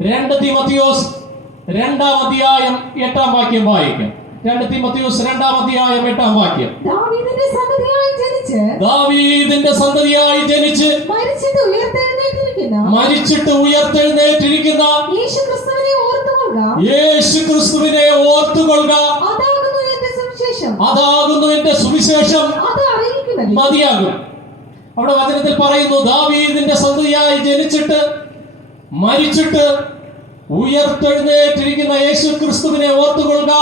2 തീമോഥെയോസ് 2-ാം അധ്യായം 8-ാം വാക്യം വായിക്കാം. 2 തീമോഥെയോസ് 2-ാം അധ്യായം 8-ാം വാക്യം. ദാവീദിന്റെ സന്തതിയായി ജനിച്ച് മരിച്ചിട്ട് ഉയർത്തെഴുന്നേറ്റിരിക്കുന്ന യേശുക്രിസ്തുവിനെ ഓർത്തുകൊള്ളുക. അതാകുന്നു എന്റെ സുവിശേഷം. മതിയാകും. അവിടെ വചനത്തിൽ പറയുന്നു, ദാവീദിന്റെ സന്തതിയായി ജനിച്ചിട്ട് മരിച്ചിട്ട് ഉയർത്തെഴുന്നേറ്റിരിക്കുന്ന യേശുക്രിസ്തുവിനെ ഓർത്തുകൊള്ളുക.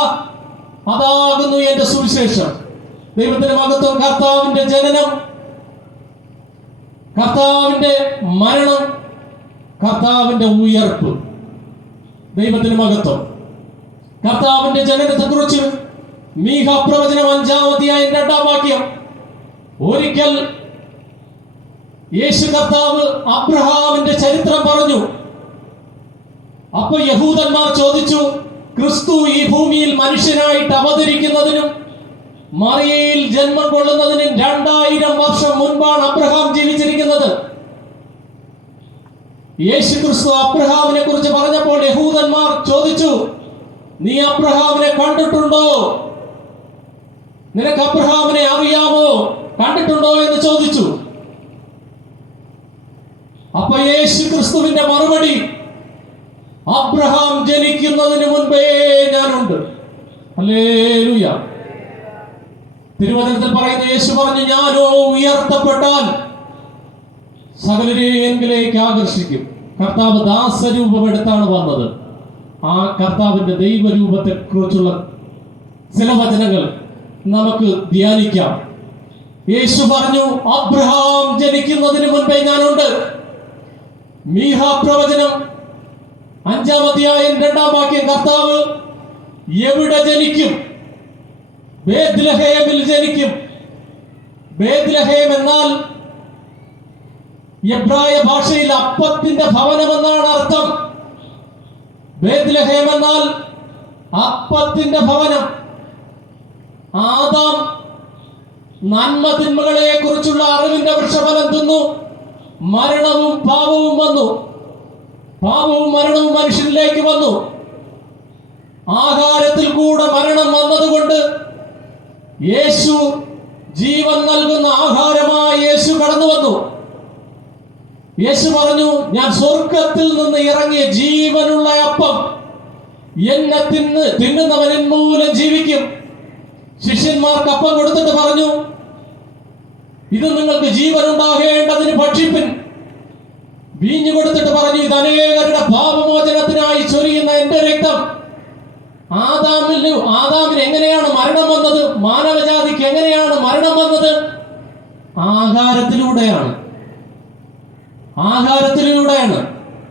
അതാകുന്നു എന്റെ സുവിശേഷം. ദൈവത്തിന്റെ മഹത്വം. കർത്താവിന്റെ ജനനം, കർത്താവിന്റെ മരണം, കർത്താവിന്റെ ഉയർപ്പ്. ദൈവത്തിന് മഹത്വം. കർത്താവിന്റെ ജനനത്തെ കുറിച്ച് മീഖ പ്രവചനം 5-ാം അധ്യായം 2-ാം വാക്യം. ഒരിക്കൽ യേശു കർത്താവ് അബ്രഹാമിന്റെ ചരിത്രം പറഞ്ഞു. അപ്പൊ യഹൂദന്മാർ ചോദിച്ചു, ക്രിസ്തു ഈ ഭൂമിയിൽ മനുഷ്യനായിട്ട് അവതരിക്കുന്നതിനും മറിയയിൽ ജന്മം കൊള്ളുന്നതിനും 2000 വർഷം മുൻപാണ് അബ്രഹാം ജീവിച്ചിരിക്കുന്നത്. യേശു ക്രിസ്തു അബ്രഹാമിനെ കുറിച്ച് പറഞ്ഞപ്പോൾ യഹൂദന്മാർ ചോദിച്ചു, നീ അബ്രഹാമിനെ കണ്ടിട്ടുണ്ടോ? നിനക്ക് അബ്രഹാമിനെ അറിയാമോ? കണ്ടിട്ടുണ്ടോ എന്ന് ചോദിച്ചു. അപ്പൊ യേശു ക്രിസ്തുവിന്റെ മറുപടി, അബ്രഹാം ജനിക്കുന്നതിന് മുൻപേ ഞാനുണ്ട്. ഹല്ലേലൂയ. തിരുവചനത്തിൽ പറയുന്നു, യേശു പറഞ്ഞു, ഞാനോ ഉയർത്തപ്പെട്ടാൽ സകലരെയും എന്നിലേക്ക് ആകർഷിക്കും. കർത്താവ് ദാസരൂപമെടുത്താണ് വന്നത്. ആ കർത്താവിന്റെ ദൈവരൂപത്തെ കുറിച്ചുള്ള ചില വചനങ്ങൾ നമുക്ക് ധ്യാനിക്കാം. യേശു പറഞ്ഞു, അബ്രഹാം ജനിക്കുന്നതിന് മുൻപേ ഞാനുണ്ട്. മീഖ പ്രവചനം 5-ാം അധ്യായം 2-ാം വാക്യം. കർത്താവ് എവിടെ ജനിക്കും? ബേത്ലഹേമിൽ ജനിക്കും. ബേത്ലഹേം എന്നാൽ എബ്രായ ഭാഷയിൽ അപ്പത്തിന്റെ ഭവനം എന്നാണ് അർത്ഥം. ബേത്ലഹേം എന്നാൽ അപ്പത്തിന്റെ ഭവനം. ആദാം നന്മ തിന്മകളെ കുറിച്ചുള്ള അറിവിന്റെ വൃക്ഷഫലം തിന്നു. മരണവും പാപവും വന്നു. പാപവും മരണവും മനുഷ്യനിലേക്ക് വന്നു. ആഹാരത്തിൽ കൂടെ മരണം വന്നതുകൊണ്ട് യേശു ജീവൻ നൽകുന്ന ആഹാരമായി യേശു കടന്നു വന്നു. യേശു പറഞ്ഞു, ഞാൻ സ്വർഗത്തിൽ നിന്ന് ഇറങ്ങിയ ജീവനുള്ള അപ്പം, എന്നെ തിന്നുന്നവൻ മൂലം ജീവിക്കും. ശിഷ്യന്മാർക്ക് അപ്പം കൊടുത്തിട്ട് പറഞ്ഞു, ഇത് നിങ്ങൾക്ക് ജീവൻ ഉണ്ടാകേണ്ടതിന് ഭക്ഷിപ്പിൻ. വീഞ്ഞു കൊടുത്തിട്ട് പറഞ്ഞു, ഇത് അനേകരുടെ പാപമോചനത്തിനായി ചൊരിയുന്ന എന്റെ രക്തം. ആദാമിന് എങ്ങനെയാണ് മരണം വന്നത്? മാനവജാതിക്ക് എങ്ങനെയാണ് മരണം വന്നത്? ആഹാരത്തിലൂടെയാണ്.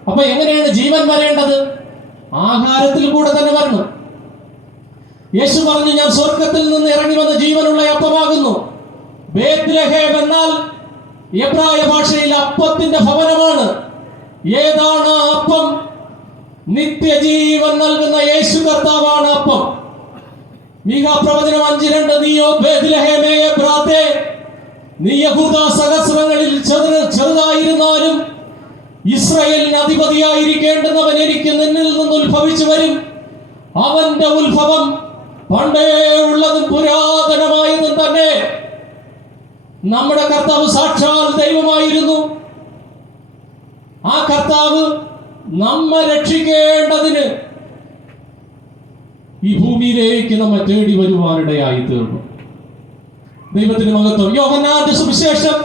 അപ്പൊ എങ്ങനെയാണ് ജീവൻ വരേണ്ടത്? ആഹാരത്തിൽ കൂടെ തന്നെ വരണം. യേശു പറഞ്ഞു, ഞാൻ സ്വർഗത്തിൽ നിന്ന് ഇറങ്ങി വന്ന ജീവനുള്ള അപ്പമാകുന്നു. ബേത്ലഹേം എന്നാൽ എബ്രായ ഭാഷയിൽ അപ്പത്തിന്റെ ഭവനമാണ്. ഏതാണ് ആ അപ്പം? നിത്യജീവൻ നൽകുന്ന യേശു കർത്താവാണ് അപ്പം. മീഖ പ്രവചനം 5:2. നീയോ ബേത്ലഹേമേ എബ്രാത്തേ, നീ യഹൂദ സഹസ്രങ്ങളിൽ ചെറുതായിരുന്നാലും ഇസ്രായേലിന് അധിപതിയായിരിക്കേണ്ടുന്നവൻ എനിക്ക് നിന്നിൽ നിന്ന് ഉത്ഭവിച്ചു വരും. അവന്റെ ഉത്ഭവം പണ്ടേ ഉള്ളതും പുരാതനമായതും തന്നെ. നമ്മുടെ കർത്താവ് സാക്ഷാൽ ദൈവമായിരുന്നു. ആ കർത്താവ് നമ്മെ രക്ഷിക്കേണ്ടതിന് ഈ ഭൂമിയിലേക്ക് നമ്മെ തേടി വരുവാനിടയായി തീർന്നു. ദൈവത്തിന് മഹത്വം. യോഹന്നാന്റെ സുവിശേഷം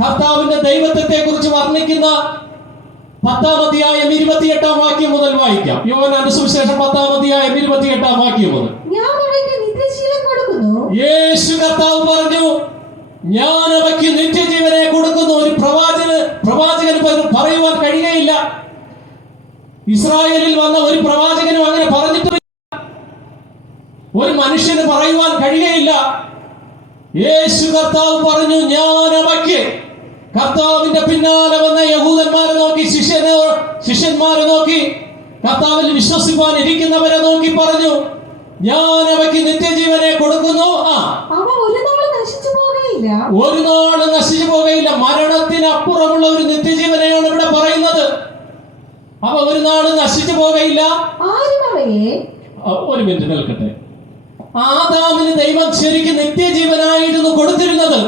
കർത്താവിന്റെ ദൈവത്വത്തെ കുറിച്ച് വർണ്ണിക്കുന്ന 10-ാം അധ്യായം 28-ാം വാക്യം മുതൽ വായിക്കാം. യോഹന്നാന്റെ സുവിശേഷം 10-ാം അധ്യായം 28-ാം വാക്യം മുതൽ. യേശു കർത്താവ് പറഞ്ഞു, ഞാൻ അവയ്ക്ക് നിത്യജീവനെ കൊടുക്കുന്നു. ഒരു പ്രവാചകന് പറയുവാൻ കഴിയുകയില്ല. ഇസ്രായേലിൽ വന്ന ഒരു പ്രവാചകനും അങ്ങനെ പറഞ്ഞിട്ടില്ല. ഒരു മനുഷ്യന് പറയുവാൻ കഴിയുകയില്ല. യേശു കർത്താവ് പറഞ്ഞു, ഞാൻ അവയ്ക്ക്. കർത്താവിന്റെ പിന്നാലെ വന്ന യഹൂദന്മാരെ നോക്കി, ശിഷ്യന്മാരെ നോക്കി, കർത്താവിൽ വിശ്വസിപ്പാൻ ഇരിക്കുന്നവരെ നോക്കി പറഞ്ഞു, ഞാൻ അവയ്ക്ക് നിത്യജീവനെ കൊടുക്കുന്നു. ഒരു നാള് നശിച്ചു പോകയില്ല. മരണത്തിനപ്പുറമുള്ള ഒരു നിത്യജീവനെയാണ് ഇവിടെ പറയുന്നത്. അവ ഒരു നാളും നശിച്ചു പോകയില്ല. ആരും അവയെ ഒരു മിനിറ്റ് നിൽക്കട്ടെ. ആദാമിന് ദൈവം ശരിക്കും നിത്യജീവനായിരുന്നു കൊടുത്തിരുന്നത്.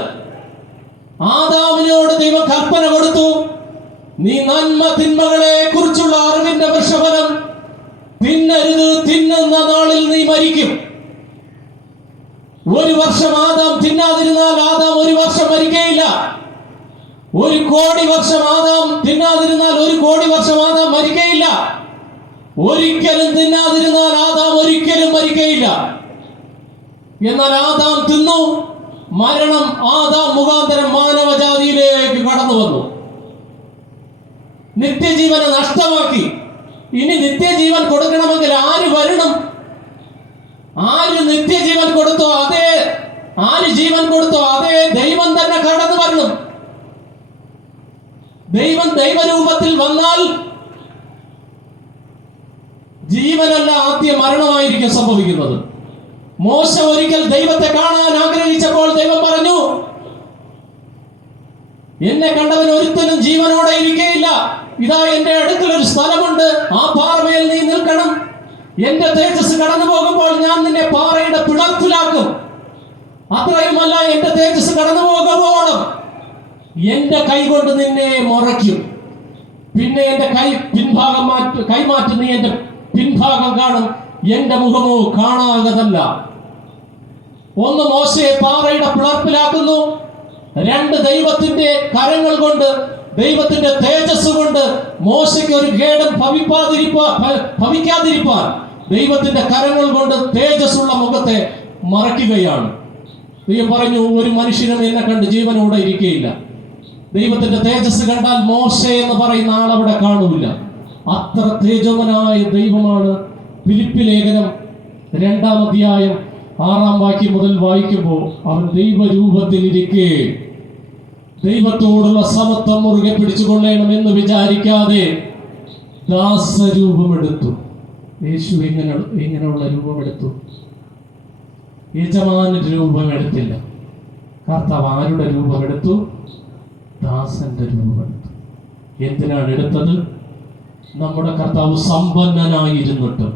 ആദാമിനോട് ദൈവം കൽപ്പന കൊടുത്തു, നീ നന്മ തിന്മകളെ കുറിച്ചുള്ള അറിവിന്റെ വൃക്ഷഫലം തിന്നരുത്, തിന്നുന്ന നാളിൽ നീ മരിക്കും. ഒരു വർഷം ആദാം തിന്നാതിരുന്നാൽ ആദാം ഒരു വർഷം മരിക്കയില്ല. 1,000,000 വർഷം ആദാം തിന്നാതിരുന്നാൽ 1,000,000 വർഷം ആദാം മരിക്കയില്ല. ഒരിക്കലും തിന്നാതിരുന്നാൽ ആദാം ഒരിക്കലും മരിക്കയില്ല. എന്നാൽ ആദാം തിന്നു. മരണം ആദാം മുഖാന്തരം മാനവജാതിയിലേക്ക് കടന്നു വന്നു, നിത്യജീവനെ നഷ്ടമാക്കി. ഇനി നിത്യജീവൻ കൊടുക്കണമെങ്കിൽ ആര് വരണം? ആര് നിത്യജീവൻ കൊടുത്തോ അതേ, ആര് ജീവൻ കൊടുത്തോ അതേ ദൈവം തന്നെ കടന്നു വരണം. ദൈവം ദൈവരൂപത്തിൽ വന്നാൽ ജീവനല്ല, ആദ്യം മരണമായിരിക്കും സംഭവിക്കുന്നത്. മോശ ഒരിക്കൽ ദൈവത്തെ കാണാൻ ആഗ്രഹിച്ചപ്പോൾ ദൈവം പറഞ്ഞു, എന്നെ കണ്ടവൻ ഒരുത്തനും ജീവനോടെ ഇരിക്കയില്ല. ഇതാ എന്റെ അടുക്കൽ ഒരു സ്ഥലമുണ്ട്, ആ പാറമേൽ നീ നിൽക്കണം. എന്റെ തേജസ് കടന്നു പോകുമ്പോൾ ഞാൻ നിന്നെ പാറയുടെ പിളർപ്പിലാക്കും. അത്രയുമല്ല, എന്റെ തേജസ് കടന്നു പോകുമ്പോഴും എന്റെ കൈ കൊണ്ട് നിന്നെ മറയ്ക്കും. പിന്നെ എന്റെ കൈമാറ്റി നീ എന്റെ പിൻഭാഗം കാണും, എന്റെ മുഖമോ കാണാകതല്ല. ഒന്ന് മോശയെ പാറയുടെ പിളർപ്പിലാക്കുന്നു. 2 ദൈവത്തിന്റെ കരങ്ങൾ കൊണ്ട്, ദൈവത്തിന്റെ തേജസ് കൊണ്ട് മോശയ്ക്ക് ഒരു ഖേദം ഭവിക്കാതിരിപ്പാൻ ദൈവത്തിന്റെ കരങ്ങൾ കൊണ്ട് തേജസ്സുള്ള മുഖത്തെ മറയ്ക്കുകയാണ്. ദൈവം പറഞ്ഞു, ഒരു മനുഷ്യനും എന്നെ കണ്ട് ജീവനോടെ ഇരിക്കുകയില്ല. ദൈവത്തിന്റെ തേജസ് കണ്ടാൽ മോശ എന്ന് പറയുന്ന ആളവിടെ കാണൂല. അത്ര തേജോമനായ ദൈവമാണ്. ഫിലിപ്പി ലേഖനം 2-ാം അധ്യായം 6-ാം വാക്യം മുതൽ വായിക്കുമ്പോൾ, അവൻ ദൈവരൂപത്തിലിരിക്കെ ദൈവത്തോടുള്ള സമത്വം മുറുകെ പിടിച്ചുകൊള്ളണമെന്ന് വിചാരിക്കാതെ ദാസരൂപമെടുത്തു. യേശു എങ്ങനെയുള്ള രൂപമെടുത്തു? യജമാനന്റെ രൂപമെടുത്തില്ല. കർത്താവ് ആരുടെ രൂപമെടുത്തു? ദാസന്റെ രൂപമെടുത്തു. എന്തിനാണ് എടുത്തത്? നമ്മുടെ കർത്താവ് സമ്പന്നനായിരുന്നിട്ട്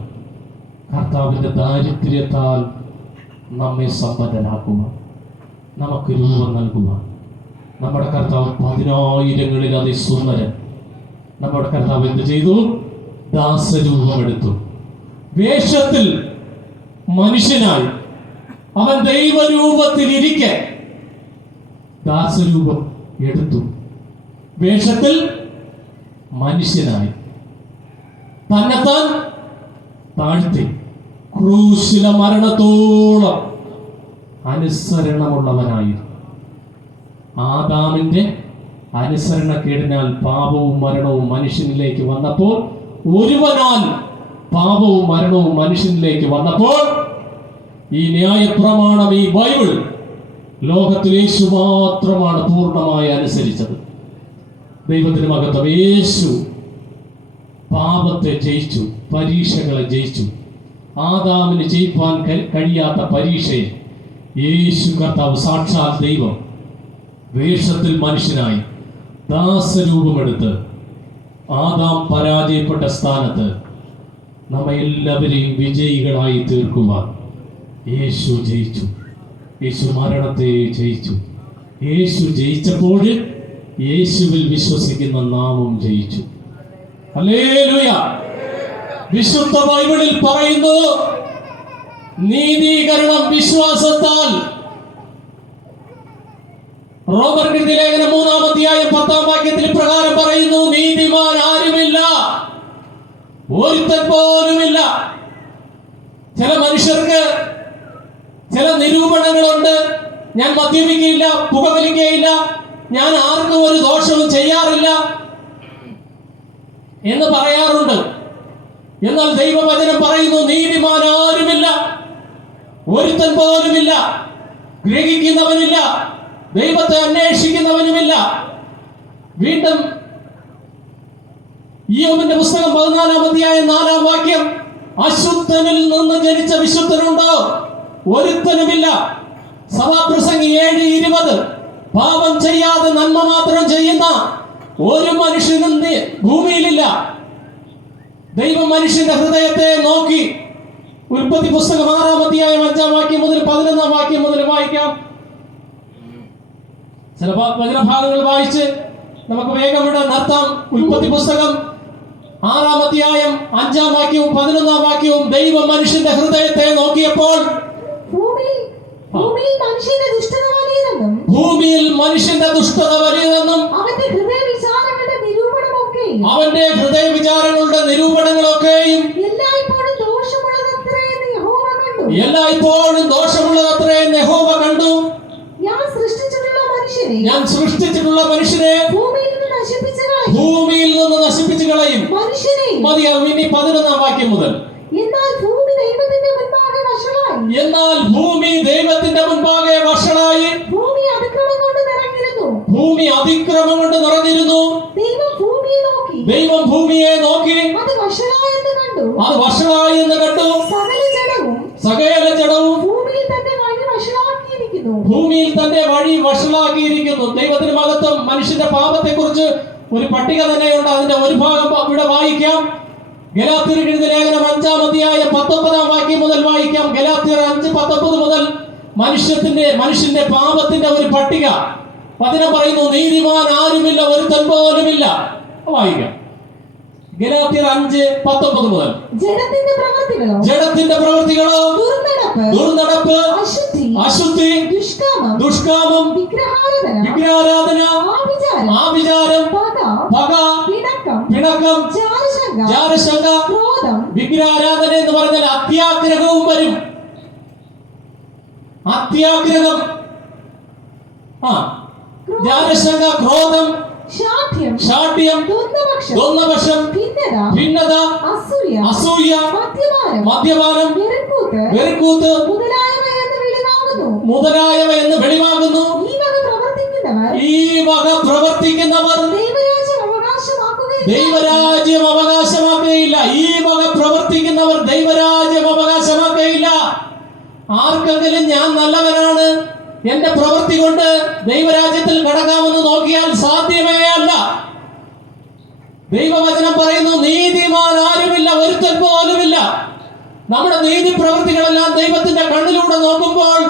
കർത്താവിന്റെ ദാരിദ്ര്യത്താൽ നമ്മെ സമ്പന്നനാക്കുക, നമുക്ക് രൂപം നൽകുക. നമ്മുടെ കർത്താവ് 10,000-ങ്ങളിൽ അതിസുന്ദരൻ. നമ്മുടെ കർത്താവ് എന്ത് ചെയ്തു? ദാസരൂപമെടുത്തു. വേഷത്തിൽ മനുഷ്യനായി അവൻ ദൈവരൂപത്തിൽ ഇരിക്കെ ദാസരൂപം എടുത്തു. വേഷത്തിൽ മനുഷ്യനായി തന്നെത്താൻ താഴ്ത്തി ക്രൂശിലെ മരണത്തോളം അനുസരണമുള്ളവനായിരുന്നു. ആദാമിന്റെ അനുസരണക്കേടിനാൽ പാപവും മരണവും മനുഷ്യനിലേക്ക് വന്നപ്പോൾ, ഒരുവനാൽ പാപവും മരണവും മനുഷ്യനിലേക്ക് വന്നപ്പോൾ, ഈ ന്യായപ്രമാണം, ഈ ബൈബിൾ ലോകത്തിൽ യേശു മാത്രമാണ് പൂർണ്ണമായി അനുസരിച്ചത്. ദൈവത്തിന് മഹത്വം. യേശു പാപത്തെ ജയിച്ചു, പരീക്ഷകളെ ജയിച്ചു. ആദാമിന് ജയിപ്പാൻ കഴിയാത്ത പരീക്ഷയെ യേശു കർത്താവ്, സാക്ഷാൽ ദൈവം, വേഷത്തിൽ മനുഷ്യനായി ദാസരൂപമെടുത്ത് ആദാം പരാജയപ്പെട്ട സ്ഥാനത്ത് നമ്മെ എല്ലാവരെയും വിജയികളായി തീർക്കുവാൻ യേശു ജയിച്ചു. യേശു മരണത്തെ ജയിച്ചു. യേശു ജയിച്ചപ്പോൾ യേശുവിൽ വിശ്വസിക്കുന്ന നാമും ജയിച്ചു. ഹല്ലേലൂയ. വിശുദ്ധ ബൈബിളിൽ പറയുന്നു, നീതീകരണം വിശ്വാസത്താൽ. റോമർക്കെഴുതിയ ലേഖനം 3-ാം അധ്യായം 10-ാം വാക്യത്തിൽ പ്രകാരം പറയുന്നു, നീതിമാൻ ആരുമില്ല, ഒരുത്തൻ പോലുമില്ല. ചില മനുഷ്യർക്ക് ചില നിരൂപണങ്ങളുണ്ട്. ഞാൻ മദ്യപിക്കുകയില്ല, പുകവലിക്കുകയില്ല, ഞാൻ ആർക്കും ഒരു ദോഷവും ചെയ്യാറില്ല എന്ന് പറയാറുണ്ട്. എന്നാൽ ദൈവവചനം പറയുന്നു, നീതിമാൻ ആരുമില്ല, ഒരുത്തൻ പോലുമില്ല. ഗ്രഹിക്കുന്നവനില്ല, ദൈവത്തെ അന്വേഷിക്കുന്നവനുമില്ല. വീണ്ടും ഇയ്യോബിന്റെ പുസ്തകം 14-ാം അധ്യായം 4-ാം വാക്യം, അശുദ്ധനിൽ നിന്ന് ജനിച്ച വിശുദ്ധനുണ്ടോ? ഒരുത്തനുമില്ല. സഭാപ്രസംഗി 7:20, പാപം ചെയ്യാതെ നന്മ മാത്രം ചെയ്യുന്ന ഒരു മനുഷ്യനും ഭൂമിയിലില്ല. ദൈവം മനുഷ്യന്റെ ഹൃദയത്തെ നോക്കി. ഉൽപ്പത്തി പുസ്തകം 6-ാം അധ്യായം 5-ാം വാക്യം മുതൽ 11-ാം വാക്യം മുതൽ വായിക്കാം. ചില വചനഭാഗങ്ങൾ വായിച്ച് നമുക്ക് വേഗം ഇവിടെ നിർത്താം. ഉൽപ്പത്തി പുസ്തകം 6-ാം അധ്യായം 5-ാം വാക്യവും 11-ാം വാക്യവും. ദൈവം മനുഷ്യന്റെ ഹൃദയത്തെ നോക്കിയപ്പോൾ ഭൂമിയിൽ മനുഷ്യന്റെ ദുഷ്ടത വലിയതെന്നും അവന്റെ ഹൃദയവിചാരങ്ങളുടെ നിരൂപണങ്ങളൊക്കെയും എല്ലായ്പ്പോഴും ദോഷമുള്ളതത്രേ യഹോവ കണ്ടു. ഞാൻ സൃഷ്ടിച്ചിട്ടുള്ള മനുഷ്യനെ ഭൂമിയിൽ നിന്ന് നശിപ്പിച്ചു കളയും. മതിയാവും. ഇനി 11-ാം വാക്യം മുതൽ. എന്നാൽ ഭൂമി ദൈവത്തിന്റെ മുൻപാകെ വഷളായി. ഭൂമി അതിക്രമം കൊണ്ട് നിറഞ്ഞിരുന്നു. ദൈവം ഭൂമിയെ നോക്കി. അത് വഷളായി എന്ന് കണ്ടു. സകല ജഡവും ഭൂമിയിൽ തന്റെ വഴി വഷളാക്കിയിരിക്കുന്നു. ദൈവത്തിന് മഹത്വം. മനുഷ്യന്റെ പാപത്തെ കുറിച്ച് ഒരു പട്ടിക തന്നെയുണ്ട്. അതിന്റെ ഒരു ഭാഗം ഇവിടെ വായിക്കാം. ഗലാത്യർക്ക് എഴുതിയ ലേഖനം 5-ാം അധ്യായം 19-ാം വാക്യം മുതൽ വായിക്കാം. ഗലാത്യർ 5:19 മുതൽ മനുഷ്യന്റെ പാപത്തിന്റെ ഒരു പട്ടിക വചനം പറയുന്നു. നീതിമാൻ ആരുമില്ല, ഒരുത്തൻ പോലുമില്ല. വായിക്കാം. ഗലാത്യർ 5:19 മുതൽ. ജഡത്തിന്റെ പ്രവൃത്തികളോ ദുർനടപ്പ്, അശുദ്ധി, ദുഷ്കാമം, വിഗ്രഹാരാധന, ആഭിചാരം, പക, പിണക്കം, ജാരശങ്ക. വിഗ്രഹാരാധന എന്ന് പറഞ്ഞാൽ അത്യാഗ്രഹവും വരും. അത്യാഗ്രഹം, ജാരശങ്ക, ക്രോധം, ശാഠ്യം, ദ്വന്ദ്വപക്ഷം, ഭിന്നത, അസൂയ, മദ്യപാനം, വെറുക്കൂത്ത് മുതലായവ എന്ന് വെളിവാകുന്നു. ഈ വക പ്രവർത്തിക്കുന്നവർ ദൈവരാജ്യം അവകാശമാക്കുകയില്ല. ഈ വക പ്രവർത്തിക്കുന്നവർ ദൈവരാജ്യം അവകാശമാക്കുകയില്ല. ആർക്കെങ്കിലും ഞാൻ നല്ലവനാണ്, എന്റെ പ്രവൃത്തി കൊണ്ട് ദൈവരാജ്യത്തിൽ കടക്കാമെന്ന് നോക്കിയാൽ സാധ്യമേ അല്ല. ദൈവവചനം പറയുന്നു, നീതിമാൻ ആരുമില്ല, ഒരുത്തൻ പോലുമില്ല. നമ്മുടെ നീതി പ്രവൃത്തികളെല്ലാം ദൈവത്തിന്റെ കണ്ണിലൂടെ നോക്കുമ്പോൾ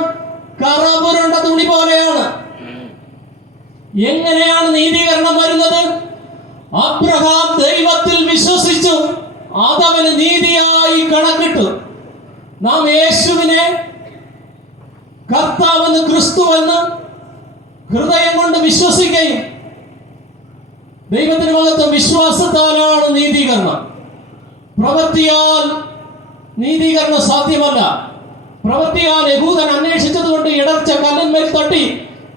കറപുരണ്ട തുണി പോലെയാണ്. എങ്ങനെയാണ് നീതീകരണം വരുന്നത്? അബ്രഹാം ദൈവത്തിൽ വിശ്വസിച്ചു, അതവന് നീതിയായി കണക്കിട്ടു. നാം യേശുവിനെ കർത്താവെന്ന്, ക്രിസ്തുവെന്ന് ഹൃദയം കൊണ്ട് വിശ്വസിക്കുകയും ദൈവത്തിന് മഹത്വം. വിശ്വാസത്താലാണ് നീതീകരണം. പ്രവൃത്തിയാൽ നീതീകരണം സാധ്യമല്ല. പ്രവൃത്തിയാൽ യഹൂദൻ അന്വേഷിച്ചതുകൊണ്ട് ഇടർച്ച കല്ലിന്മേൽ തട്ടി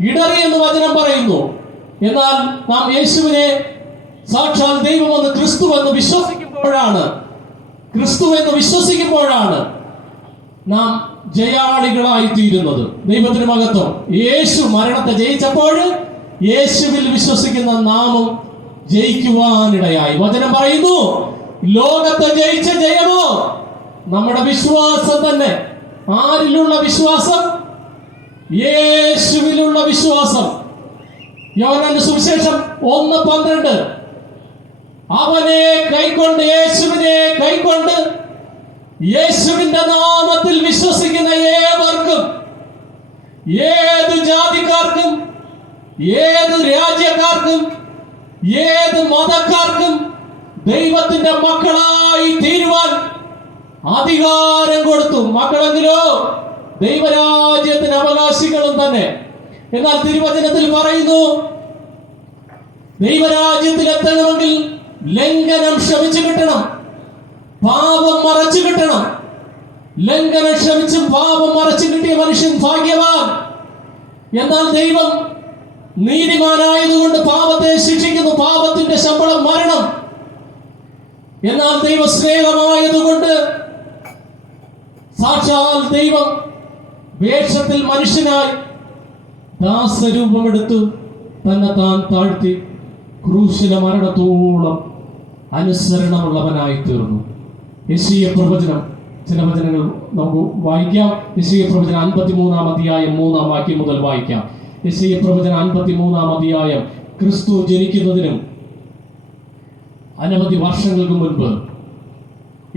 ഇടറി എന്ന് വചനം പറയുന്നു. എന്നാൽ നാം യേശുവിനെ സാക്ഷാൽ ദൈവമെന്ന്, ക്രിസ്തുവെന്ന് വിശ്വസിക്കുമ്പോഴാണ് നാം ജയാളികളായി തീരുന്നത്. ദൈവത്തിന് മഹത്വം. യേശു മരണത്തെ ജയിച്ചപ്പോൾ യേശുവിൽ വിശ്വസിക്കുന്ന നാമും ജയിക്കുവാനിടയായി. വചനം പറയുന്നു, ലോകത്തെ ജയിച്ച ജയമോ നമ്മുടെ വിശ്വാസം തന്നെ. ആരിലുള്ള വിശ്വാസം? യേശുവിലുള്ള വിശ്വാസം. യോഹന്നാന്റെ സുവിശേഷം 1:12. അവനെ കൈക്കൊണ്ട്, യേശുവിനെ കൈക്കൊണ്ട്, യേശുവിന്റെ നാമത്തിൽ വിശ്വസിക്കുന്ന ഏവർക്കും, ഏത് ജാതിക്കാർക്കും, ഏത് രാജ്യക്കാർക്കും, ഏത് മതക്കാർക്കും ദൈവത്തിന്റെ മക്കളായി തീരുവാൻ അധികാരം കൊടുത്തു. മക്കളെങ്കിലോ ദൈവരാജ്യത്തിന് അവകാശികളും തന്നെ. എന്നാൽ തിരുവചനത്തിൽ പറയുന്നു, ദൈവരാജ്യത്തിൽ എത്തണമെങ്കിൽ ലംഘനം ക്ഷമിച്ചു കിട്ടണം, പാപം മറച്ചു കിട്ടണം. ലംഘനം ക്ഷമിച്ചും പാപം മറച്ചു കിട്ടിയ മനുഷ്യൻ ഭാഗ്യവാൻ. എന്നാൽ ദൈവം നീതിമാനായതുകൊണ്ട് പാപത്തെ ശിക്ഷിക്കുന്നു. പാപത്തിന്റെ ശമ്പളം മരണം. എന്നാൽ ദൈവ സ്നേഹമായതുകൊണ്ട് സാക്ഷാൽ ദൈവം വേഷത്തിൽ മനുഷ്യനായി ദാസരൂപമെടുത്തു തന്നെ താൻ താഴ്ത്തി ക്രൂശിലെ മരണത്തോളം അനുസരണമുള്ളവനായി തീർന്നു. യെശയ്യാ പ്രവചനം, ചില വചനങ്ങൾ നമുക്ക് വായിക്കാം. യെശയ്യാ പ്രവചനം 53-ാം അധ്യായം 3-ാം വാക്യം മുതൽ വായിക്കാം. യെശയ്യാ പ്രവചനം 53-ാം അധ്യായം. ക്രിസ്തു ജനിക്കുന്നതിനും അനവധി വർഷങ്ങൾക്ക് മുൻപ്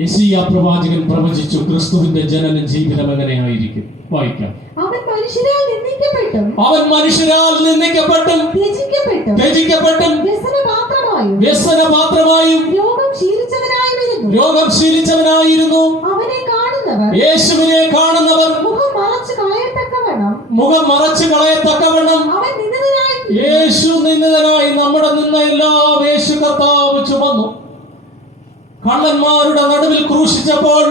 യെശയ്യാ പ്രവാചകൻ പ്രവചിച്ചു ക്രിസ്തുവിന്റെ ജനന ജീവിതം എങ്ങനെയായിരിക്കും. വായിക്കാം. അവൻ മനുഷ്യരാൽ നിന്ദിക്കപ്പെട്ടും അവൻ മനുഷ്യരാൽ നിന്ദിക്കപ്പെട്ടും ത്യജിക്കപ്പെട്ടും വ്യസനപാത്രമായും രോഗം ശീലിച്ചവനായിരുന്നു. യേശുവിനെ കാണുന്നവർ മുഖം മറച്ചു കളയത്തക്കവണ്ണം യേശു നിന്ദിതനായി നമ്മുടെ നിന്നെല്ലാം യേശു കർത്താവ് ചുമന്നു. കള്ളന്മാരുടെ നടുവിൽ ക്രൂശിച്ചപ്പോൾ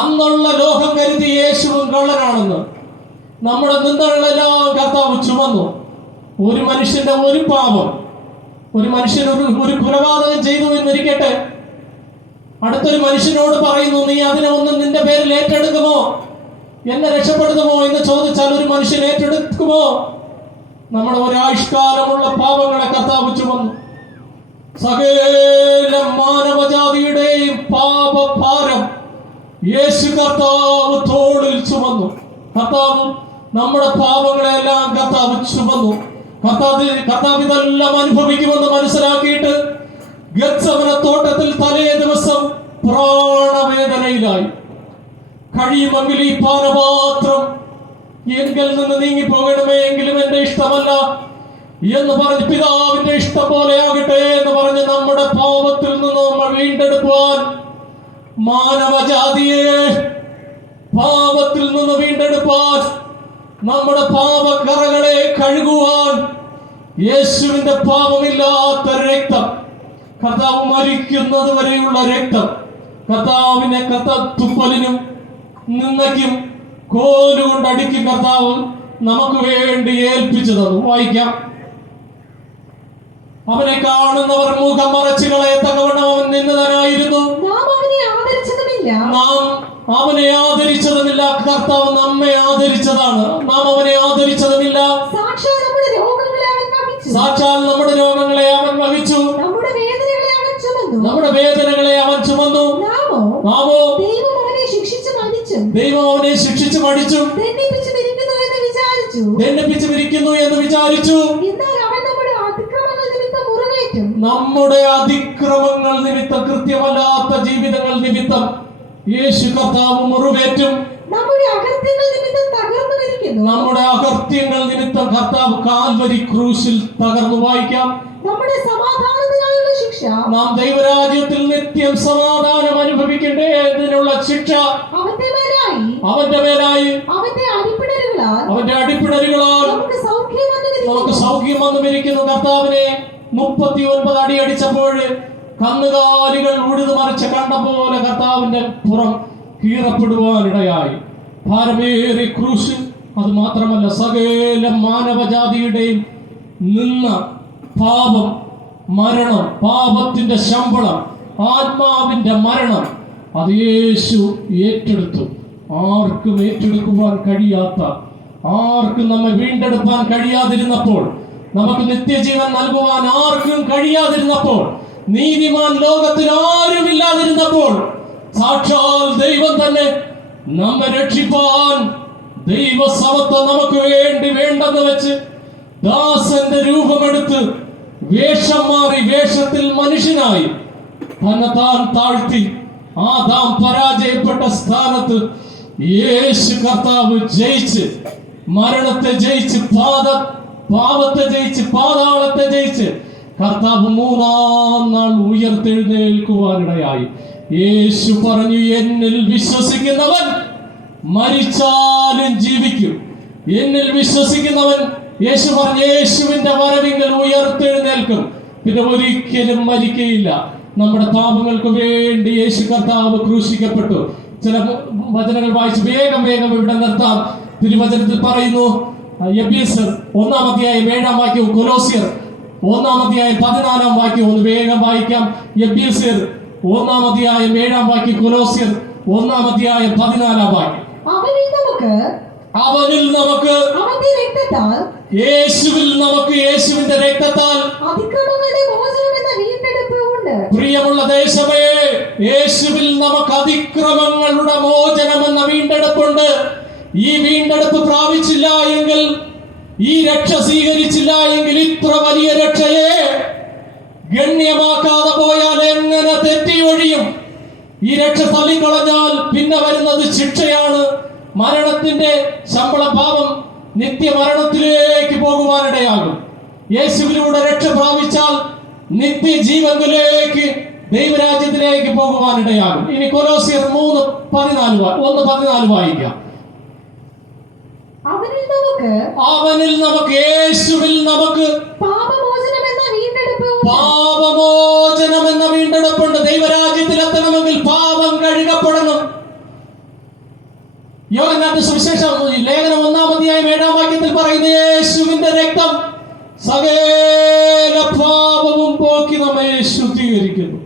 അന്നുള്ള ലോകം കരുതി യേശുവും കള്ളനാണെന്ന്. നമ്മുടെ നിന്ദകളെല്ലാം കർത്താവ് ചുമന്നു. ഒരു മനുഷ്യന്റെ ഒരു പാപം, ഒരു മനുഷ്യൻ ഒരു കൊലപാതകം ചെയ്തു എന്നിരിക്കട്ടെ, അടുത്തൊരു മനുഷ്യനോട് പറയുന്നു, നീ അതിനെ ഒന്ന് നിന്റെ പേരിൽ ഏറ്റെടുക്കുമോ, എന്നെ രക്ഷപ്പെടുത്തുമോ എന്ന് ചോദിച്ചാൽ ഒരു മനുഷ്യൻ ഏറ്റെടുക്കുമോ? നമ്മുടെ ഒരായുഷ്കാലമുള്ള പാപങ്ങളെ കർത്താവ് ചുമന്നു. സകല മാനവജാതിയുടെയും പാപഭാരം യേശു കർത്താവ് തോളിൽ ചുമന്നു. കർത്താവ് നമ്മുടെ പാപങ്ങളെല്ലാം കർത്താവ് ചുമന്നു. കർത്താവ് ഇതെല്ലാം അനുഭവിക്കുമെന്ന് മനസ്സിലാക്കിയിട്ട് ഗത്സമന തോട്ടത്തിൽ തലേ ദിവസം പ്രാണവേദനയിലായി. കഴിയുമെങ്കിൽ ഈ പാനപാത്രം എങ്കിൽ നിന്ന് നീങ്ങിപ്പോകണമേ, എങ്കിലും എന്റെ ഇഷ്ടമല്ല എന്ന് പറഞ്ഞ് പിതാവിന്റെ ഇഷ്ടം പോലെ ആകട്ടെ എന്ന് പറഞ്ഞ് നമ്മുടെ പാപത്തിൽ നിന്ന് നമ്മൾ വീണ്ടെടുക്കുവാൻ, മാനവജാതിയെ പാപത്തിൽ നിന്ന് വീണ്ടെടുപ്പാൻ, നമ്മുടെ പാപക്കറകളെ കഴുകുവാൻ യേശുവിന്റെ പാപമില്ലാത്ത രക്തം, കർത്താവ് മരിക്കുന്നത് വരെയുള്ള രക്തം, കർത്താവിനെ തുപ്പലിനും നിന്നയ്ക്കും കോലുകൊണ്ട് അടിക്ക് കർത്താവ് നമുക്ക് വേണ്ടി ഏൽപ്പിച്ചു തന്നു. വായിക്കാം. അവനെ കാണുന്നവർ മുഖം മറച്ചു കളയത്തക്കവണ്ണം അവൻ നിന്ദിതനായിരുന്നു. നാം അവനെ ആദരിച്ചതുമില്ല, കർത്താവ് നമ്മെ ആദരിച്ചതാണ്. നാം അവനെ ആദരിച്ചതുമില്ല. സാക്ഷാൽ നമ്മുടെ രോഗങ്ങളെ അവൻ വഹിച്ചു, നമ്മുടെ വേദനകളെ അവൻ ചുമന്നു. നാമോ ദൈവം അവനെ ശിക്ഷിച്ചു മടിച്ചു, ദണ്ഡിപ്പിച്ചു വിരിക്കുന്നു എന്ന് വിചാരിച്ചു. നമ്മുടെ അതിക്രമങ്ങൾ നിമിത്തം, കൃത്യമല്ലാത്ത ജീവിതങ്ങൾ നിമിത്തം യേശു കർത്താവ് മുറിവേറ്റും. നമ്മുടെ അകൃത്യങ്ങൾ നിമിത്തം കർത്താവ് കാൽവരി ക്രൂശിൽ തകർന്നു. വായിക്കാം. നമ്മുടെ സമാധാനത്തിനായുള്ള ശിക്ഷ, നാം ദൈവരാജ്യത്തിൽ നിത്യം സമാധാനം അനുഭവിക്കേണ്ടതിനുള്ള ശിക്ഷ അവന്റെ മേലായി, അവന്റെ അടിപ്പിണരുകളാൽ നമുക്ക് സൗഖ്യം വന്നുമിരിക്കുന്നു. കർത്താവിനെ 39 അടി അടിച്ചപ്പോൾ കന്നുകാലികൾ ഉഴുതു മറിച്ച് കണ്ട പോലെ കർത്താവിന്റെ പുറം കീറപ്പെടുവാനിടയായി. ഭാരമേറിയ ക്രൂശ്, അത് മാത്രമല്ല സകല മാനവജാതിയുടെയും നിന്ന പാപം, മരണം, പാപത്തിന്റെ ശമ്പളം, ആത്മാവിന്റെ മരണം, അത് യേശു ഏറ്റെടുത്തു. ആർക്കും ഏറ്റെടുക്കുവാൻ കഴിയാത്ത, ആർക്കും നമ്മെ വീണ്ടെടുപ്പാൻ കഴിയാതിരുന്നപ്പോൾ, നമുക്ക് നിത്യജീവൻ നൽകുവാൻ ആർക്കും കഴിയാതിരുന്നപ്പോൾ, നീതിമാൻ ലോകത്തിൽ ആരുമില്ലാതിരുന്നപ്പോൾ, സാക്ഷാൽ ദൈവം തന്നെ നമ്മെ രക്ഷിപ്പാൻ ദൈവസമത്വം നമുക്ക് വേണ്ടി വേണ്ടെന്ന് വെച്ച് ദാസന്റെ രൂപമെടുത്ത് വേഷം മാറി, വേഷത്തിൽ മനുഷ്യനായി തന്നെത്താൻ താഴ്ത്തി ആദാം പരാജയപ്പെട്ട സ്ഥാനത്ത് യേശു കർത്താവ് ജയിച്ച്, മരണത്തെ ജയിച്ച്, പാപത്തെ ജയിച്ച്, പാതാളത്തെ ജയിച്ച് കർത്താവ് 3-ാം നാൾ ഉയർത്തെഴുന്നേൽക്കുവാനിടയായി. യേശു പറഞ്ഞു, എന്നിൽ വിശ്വസിക്കുന്നവൻ മരിച്ചാലും ജീവിക്കും. എന്നിൽ വിശ്വസിക്കുന്നവൻ, യേശു പറഞ്ഞു, യേശുവിന്റെ വരവിങ്കൽ ഉയർത്തെഴുന്നേൽക്കും, പിന്നെ ഒരിക്കലും മരിക്കയില്ല. നമ്മുടെ പാപങ്ങൾക്ക് വേണ്ടി യേശു കർത്താവ് ക്രൂശിക്കപ്പെട്ടു. ചില വചനങ്ങൾ വായിച്ച് വേഗം ഇവിടെ നിർത്താം. തിരുവചനത്തിൽ പറയുന്നു, എഫേസ്യർ 1-ാം അധ്യായം 7-ാം വാക്യവും കൊലോസ്യർ 1-ാം അധ്യായം 14-ാം വാക്യവും ഒന്ന് വേഗം വായിക്കാം. എഫേസ്യർ 1-ാം അധ്യായം 7-ാം വാക്യം, കൊലോസ്യർ 1-ാം അധ്യായം 14-ാം വാക്യം. അവനിൽ നമുക്ക് യേശുവിൽ നമുക്ക് യേശുവിന്റെ രക്തത്താൽ പ്രിയമുള്ള ദേശമേ, യേശുവിൽ നമുക്ക് അതിക്രമങ്ങളുടെ മോചനമെന്ന വീണ്ടെടുപ്പുണ്ട്. ഈ വീണ്ടെടുപ്പ് പ്രാപിച്ചില്ല എങ്കിൽ, ഈ രക്ഷ സ്വീകരിച്ചില്ല എങ്കിൽ, ഇത്ര വലിയ രക്ഷയെ ഗണ്യമാക്കാതെ പോയാൽ എങ്ങനെ തെറ്റി ഒഴിയും? ഈ രക്ഷ തള്ളിക്കളഞ്ഞാൽ പിന്നെ വരുന്നത് ശിക്ഷയാണ്. മരണത്തിന്റെ ശമ്പള പാപം നിത്യമരണത്തിലേക്ക് പോകുവാനിടയാകും. യേശുവിലൂടെ രക്ഷ പ്രാപിച്ചാൽ നിത്യജീവനിലേക്ക്, ദൈവരാജ്യത്തിലേക്ക് പോകുവാനിടയാകും. ഇനി കൊലോസ്യർ 1:14 വായിക്കാം. അവനിൽ നമുക്ക്, യേശുവിൽ നമുക്ക് പാപമോചനം എന്ന വീണ്ടെടുപ്പുണ്ട്. ദൈവരാജ്യത്തിൽ എത്തണമെങ്കിൽ പാപം കഴുകപ്പെടണം. യോഹന്നാന്റെ സുവിശേഷം ലേഖനം 1:7 പറയുന്ന യേശുവിന്റെ രക്തം സകല പാപവും പോക്കി നമ്മെ ശുദ്ധീകരിക്കുന്നു.